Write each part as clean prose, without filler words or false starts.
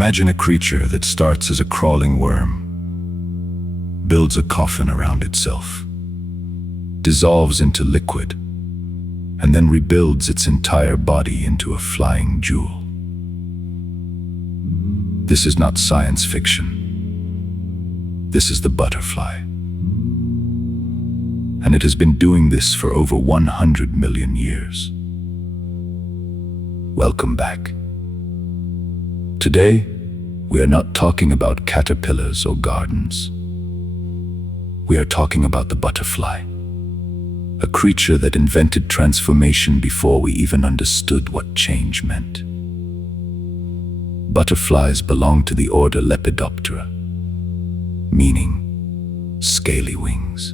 Imagine a creature that starts as a crawling worm, builds a coffin around itself, dissolves into liquid, and then rebuilds its entire body into a flying jewel. This is not science fiction. This is the butterfly. And it has been doing this for over 100 million years. Welcome back. Today, we are not talking about caterpillars or gardens. We are talking about the butterfly, a creature that invented transformation before we even understood what change meant. Butterflies belong to the order Lepidoptera, meaning scaly wings.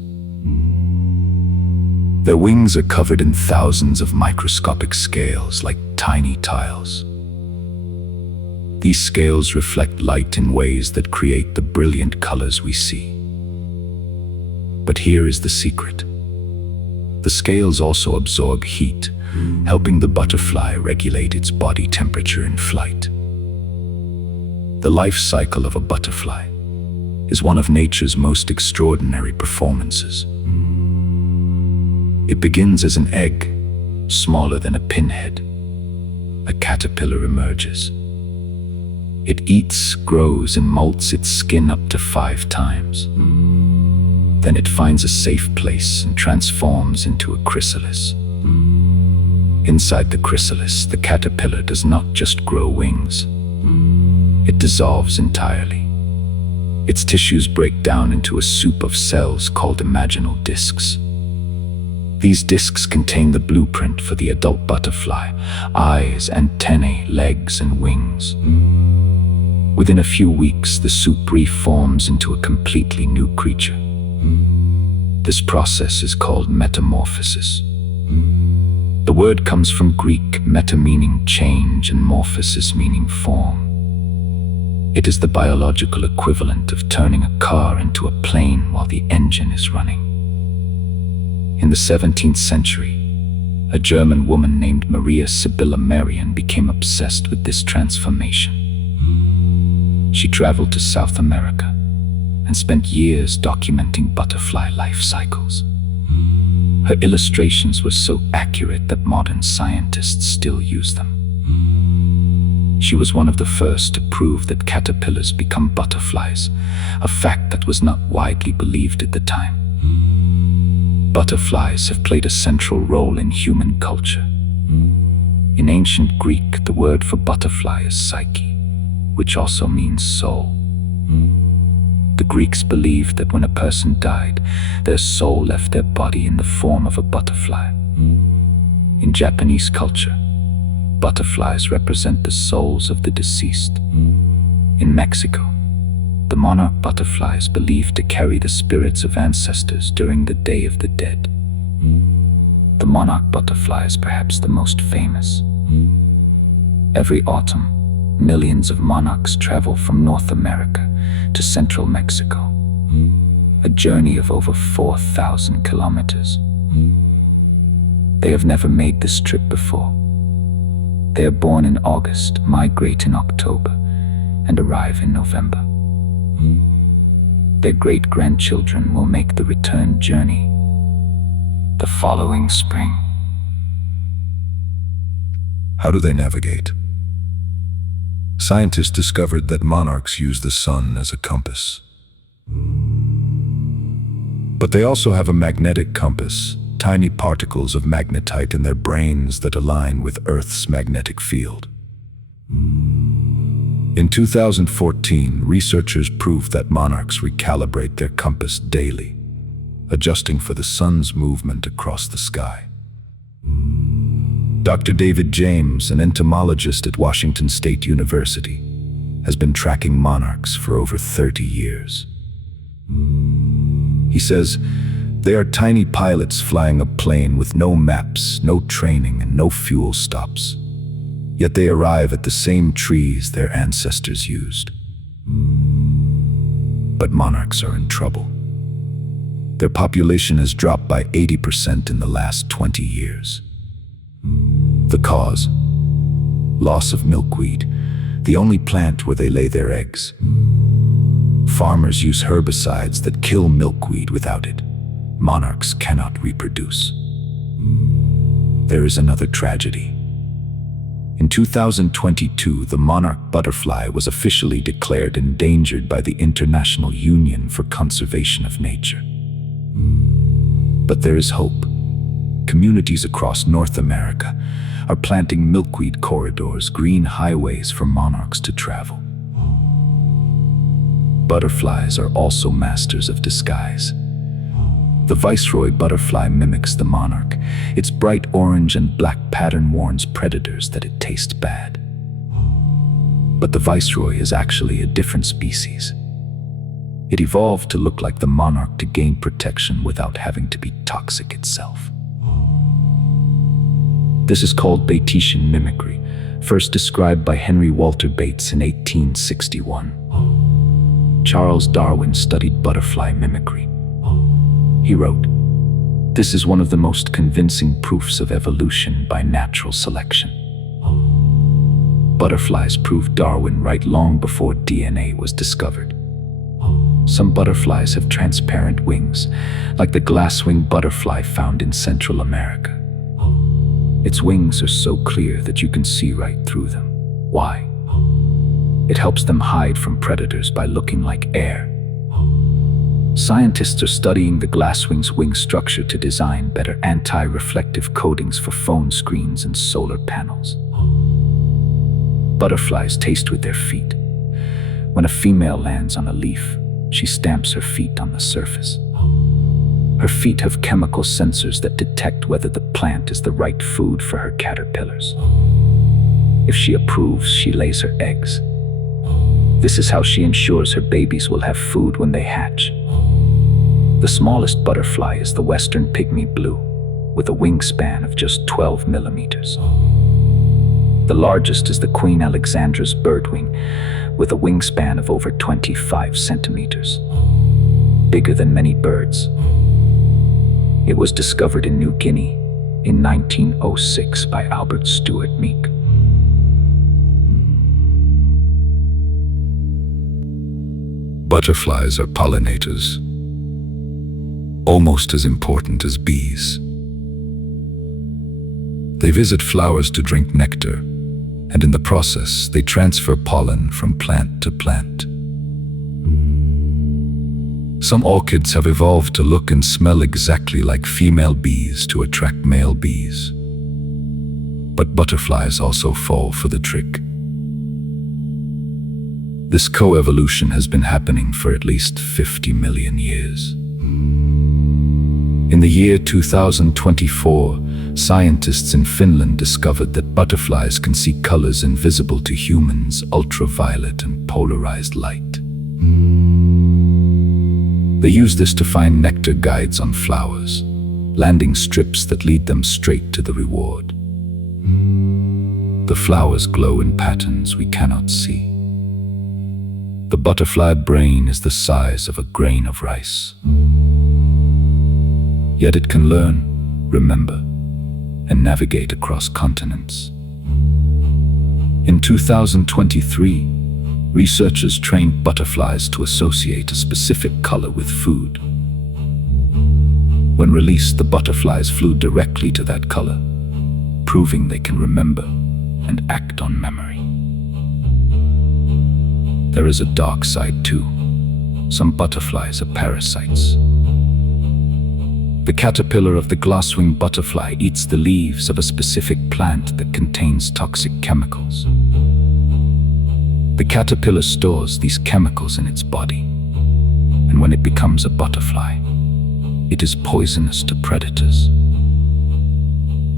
Their wings are covered in thousands of microscopic scales like tiny tiles. These scales reflect light in ways that create the brilliant colors we see. But here is the secret. The scales also absorb heat, helping the butterfly regulate its body temperature in flight. The life cycle of a butterfly is one of nature's most extraordinary performances. It begins as an egg, smaller than a pinhead. A caterpillar emerges. It eats, grows, and molts its skin up to 5 times. Then it finds a safe place and transforms into a chrysalis. Inside the chrysalis, the caterpillar does not just grow wings. It dissolves entirely. Its tissues break down into a soup of cells called imaginal discs. These discs contain the blueprint for the adult butterfly: eyes, antennae, legs, and wings. Within a few weeks, the soup reforms into a completely new creature. This process is called metamorphosis. The word comes from Greek meta meaning change and morphosis meaning form. It is the biological equivalent of turning a car into a plane while the engine is running. In the 17th century, a German woman named Maria Sibylla Merian became obsessed with this transformation. She traveled to South America and spent years documenting butterfly life cycles. Her illustrations were so accurate that modern scientists still use them. She was one of the first to prove that caterpillars become butterflies, a fact that was not widely believed at the time. Butterflies have played a central role in human culture. In ancient Greek, the word for butterfly is psyche, which also means soul. The Greeks believed that when a person died, their soul left their body in the form of a butterfly. In Japanese culture, butterflies represent the souls of the deceased. In Mexico, the monarch butterfly is believed to carry the spirits of ancestors during the Day of the Dead. The monarch butterfly is perhaps the most famous. Every autumn, millions of monarchs travel from North America to central Mexico, a journey of over 4,000 kilometers. They have never made this trip before. They are born in August, migrate in October, and arrive in November. Their great-grandchildren will make the return journey the following spring. How do they navigate? Scientists discovered that monarchs use the sun as a compass. But they also have a magnetic compass, tiny particles of magnetite in their brains that align with Earth's magnetic field. In 2014, researchers proved that monarchs recalibrate their compass daily, adjusting for the sun's movement across the sky. Dr. David James, an entomologist at Washington State University, has been tracking monarchs for over 30 years. He says, they are tiny pilots flying a plane with no maps, no training, and no fuel stops. Yet they arrive at the same trees their ancestors used. But monarchs are in trouble. Their population has dropped by 80% in the last 20 years. The cause? Loss of milkweed, the only plant where they lay their eggs. Farmers use herbicides that kill milkweed. Without it, monarchs cannot reproduce. There is another tragedy. In 2022, the monarch butterfly was officially declared endangered by the International Union for Conservation of Nature. But there is hope. Communities across North America are planting milkweed corridors, green highways for monarchs to travel. Butterflies are also masters of disguise. The viceroy butterfly mimics the monarch. Its bright orange and black pattern warns predators that it tastes bad. But the viceroy is actually a different species. It evolved to look like the monarch to gain protection without having to be toxic itself. This is called Batesian mimicry, first described by Henry Walter Bates in 1861. Charles Darwin studied butterfly mimicry. He wrote, "This is one of the most convincing proofs of evolution by natural selection." Butterflies proved Darwin right long before DNA was discovered. Some butterflies have transparent wings, like the glasswing butterfly found in Central America. Its wings are so clear that you can see right through them. Why? It helps them hide from predators by looking like air. Scientists are studying the glasswing's wing structure to design better anti-reflective coatings for phone screens and solar panels. Butterflies taste with their feet. When a female lands on a leaf, she stamps her feet on the surface. Her feet have chemical sensors that detect whether the plant is the right food for her caterpillars. If she approves, she lays her eggs. This is how she ensures her babies will have food when they hatch. The smallest butterfly is the western pygmy blue, with a wingspan of just 12 millimeters. The largest is the Queen Alexandra's birdwing, with a wingspan of over 25 centimeters, bigger than many birds. It was discovered in New Guinea in 1906 by Albert Stuart Meek. Butterflies are pollinators, almost as important as bees. They visit flowers to drink nectar, and in the process, they transfer pollen from plant to plant. Some orchids have evolved to look and smell exactly like female bees to attract male bees. But butterflies also fall for the trick. This coevolution has been happening for at least 50 million years. In the year 2024, scientists in Finland discovered that butterflies can see colors invisible to humans, ultraviolet and polarized light. They use this to find nectar guides on flowers, landing strips that lead them straight to the reward. The flowers glow in patterns we cannot see. The butterfly brain is the size of a grain of rice. Yet it can learn, remember, and navigate across continents. In 2023, researchers trained butterflies to associate a specific color with food. When released, the butterflies flew directly to that color, proving they can remember and act on memory. There is a dark side too. Some butterflies are parasites. The caterpillar of the glasswing butterfly eats the leaves of a specific plant that contains toxic chemicals. The caterpillar stores these chemicals in its body, and when it becomes a butterfly, it is poisonous to predators.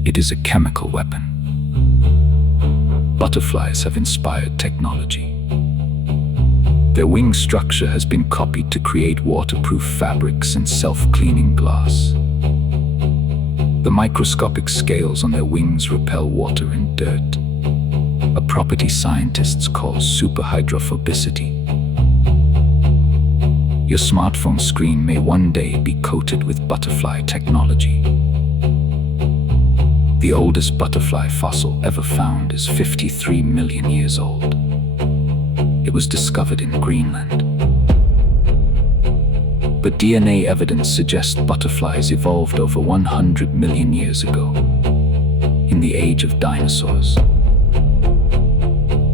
It is a chemical weapon. Butterflies have inspired technology. Their wing structure has been copied to create waterproof fabrics and self-cleaning glass. The microscopic scales on their wings repel water and dirt, a property scientists call superhydrophobicity. Your smartphone screen may one day be coated with butterfly technology. The oldest butterfly fossil ever found is 53 million years old. It was discovered in Greenland. But DNA evidence suggests butterflies evolved over 100 million years ago, in the age of dinosaurs.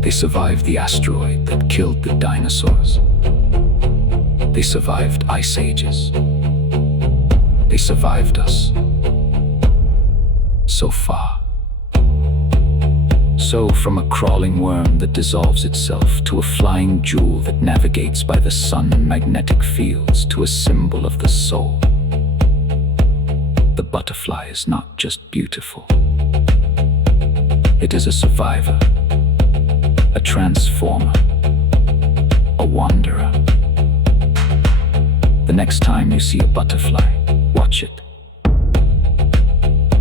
They survived the asteroid that killed the dinosaurs. They survived ice ages. They survived us. So far. So, from a crawling worm that dissolves itself to a flying jewel that navigates by the sun and magnetic fields to a symbol of the soul. The butterfly is not just beautiful. It is a survivor, a transformer, a wanderer. The next time you see a butterfly, watch it.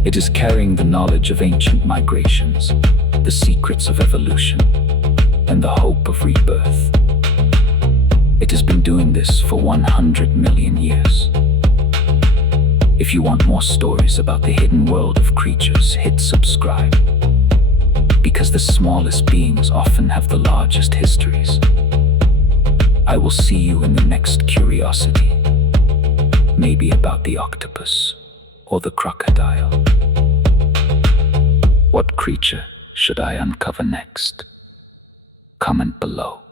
It is carrying the knowledge of ancient migrations, the secrets of evolution, and the hope of rebirth. It has been doing this for 100 million years. If you want more stories about the hidden world of creatures, hit subscribe. Because the smallest beings often have the largest histories. I will see you in the next curiosity. Maybe about the octopus or the crocodile. What creature should I uncover next? Comment below.